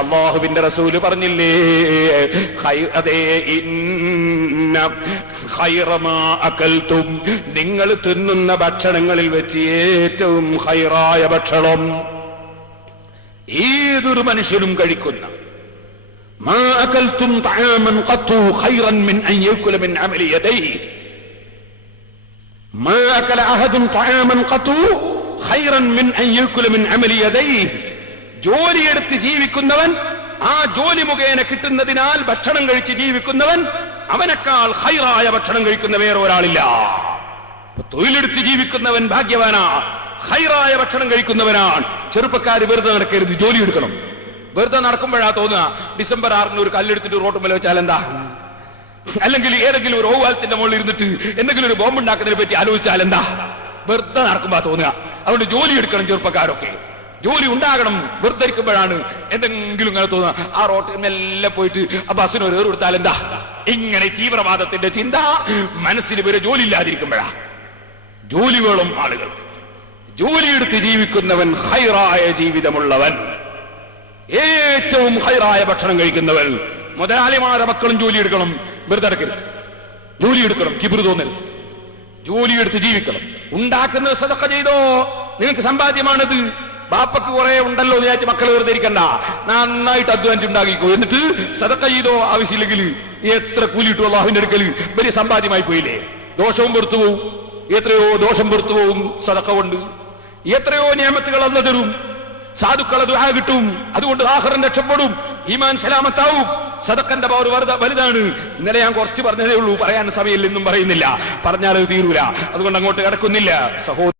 അല്ലാഹുവിന്റെ റസൂല് പറഞ്ഞില്ലേ, അതേ ഇന്ന ഖൈറ മാ അകൽതും, നിങ്ങൾ തിന്നുന്ന ഭക്ഷണങ്ങളിൽ വെച്ച് ഏറ്റവും ഖൈറായ ഭക്ഷണം ഏതൊരു മനുഷ്യനും കഴിക്കുന്ന, മാ അകൽതും തആമൻ ഖത്തു ഖൈറൻ മിൻ അൻ യഅകുല മിൻ അമലി യദൈഹി, മാ അകല അഹദുൻ തആമൻ ഖത്തു ഖൈറൻ മിൻ അൻ യഅകുല മിൻ അമലി യദൈഹി. ജോലിയെടുത്ത് ജീവിക്കുന്നവൻ, ആ ജോലി മുഖേന കിട്ടുന്നതിനാൽ ഭക്ഷണം കഴിച്ച് ജീവിക്കുന്നവൻ, അവനേക്കാൾ ഖൈറായ ഭക്ഷണം കഴിക്കുന്ന വേറെ ഒരാളില്ല. തൊഴിലെടുത്ത് ജീവിക്കുന്നവൻ ഭാഗ്യവാനാ, ഖൈറായ ഭക്ഷണം കഴിക്കുന്നവനാണ്. ചെറുപ്പക്കാർ വെറുതെ നടക്കരുത്, ജോലി എടുക്കണം. വെറുതെ നടക്കുമ്പോഴാ തോന്നുക ഡിസംബർ 6 ഒരു കല്ലെടുത്തിട്ട് റോട്ടുമ്മൽ വെച്ചാൽ എന്താ, അല്ലെങ്കിൽ ഏതെങ്കിലും ഒരു ഓവാലത്തിന്റെ മുകളിൽ ഇരുന്നിട്ട് എന്തെങ്കിലും ഒരു ബോംബ് ഉണ്ടാക്കുന്നതിനെ പറ്റി ആലോചിച്ചാൽ എന്താ, വെറുതെ നടക്കുമ്പോ തോന്നുക. അതുകൊണ്ട് ജോലി എടുക്കണം ചെറുപ്പക്കാരൊക്കെ, ജോലി ഉണ്ടാകണം. വെറുതെ ഇരിക്കുമ്പോഴാണ് എന്തെങ്കിലും ഇങ്ങനെ തോന്നുക, ആ റോട്ടിൽ മെല്ലെ പോയിട്ട് ആ ബസ്സിന് ഒരു കൊടുത്താൽ എന്താ. ഇങ്ങനെ തീവ്രവാദത്തിന്റെ ചിന്ത മനസ്സിന് വരെ ജോലി ഇല്ലാതിരിക്കുമ്പോഴാ. ജോലി വേണം ആളുകൾ. ജോലിയെടുത്ത് ജീവിക്കുന്നവൻ ഖൈറായ ജീവിതമുള്ളവൻ, ഏറ്റവും ഖൈറായ ഭക്ഷണം കഴിക്കുന്നവൻ. മുതലാളിമാരുടെ മക്കളും ജോലി എടുക്കണം, വെറുതെ നടക്കരുത്. ജോലി എടുക്കണം, കിബിറ് തോന്നരുത്. ജോലിയെടുത്ത് ജീവിക്കണം. ഉണ്ടാക്കുന്നത് സദഖ ചെയ്തോ, നിങ്ങൾക്ക് സമ്പാദ്യമാണത്. ബാപ്പക്ക് കുറെ ഉണ്ടല്ലോ എന്ന് വിചാരിച്ച് മക്കൾ വെറുതെ ഇരിക്കണ്ട, നന്നായിട്ട് അധ്വാനിച്ചുണ്ടാക്കിക്കോ. എന്നിട്ട് സദഖ ചെയ്തോ, ആവശ്യമില്ലെങ്കിൽ എത്ര കൂലിയിട്ടു അല്ലാഹുവിന്റെ അടുക്കൽ വലിയ സമ്പാദ്യമായി പോയില്ലേ. ദോഷവും പുറത്തു പോവും, എത്രയോ ദോഷം പുറത്തു പോവും സദഖ കൊണ്ട്. എത്രയോ നിയമത്തുകൾ അന്ന് തരും, സാധുക്കളെ ദുആ കിട്ടും, അതുകൊണ്ട് ആഖിറം രക്ഷപ്പെടും, ഈമാൻ സലാമത്താവും. സദഖന്റെ പവർ വലുതാണ്. ഇന്നലെ ഞാൻ കുറച്ച് പറഞ്ഞതേ ഉള്ളൂ, പറയാൻ സമയമില്ല, എന്നും പറയുന്നില്ല, പറഞ്ഞാൽ അത് തീരൂല, അതുകൊണ്ട് അങ്ങോട്ട് കിടക്കുന്നില്ല. സഹോദരൻ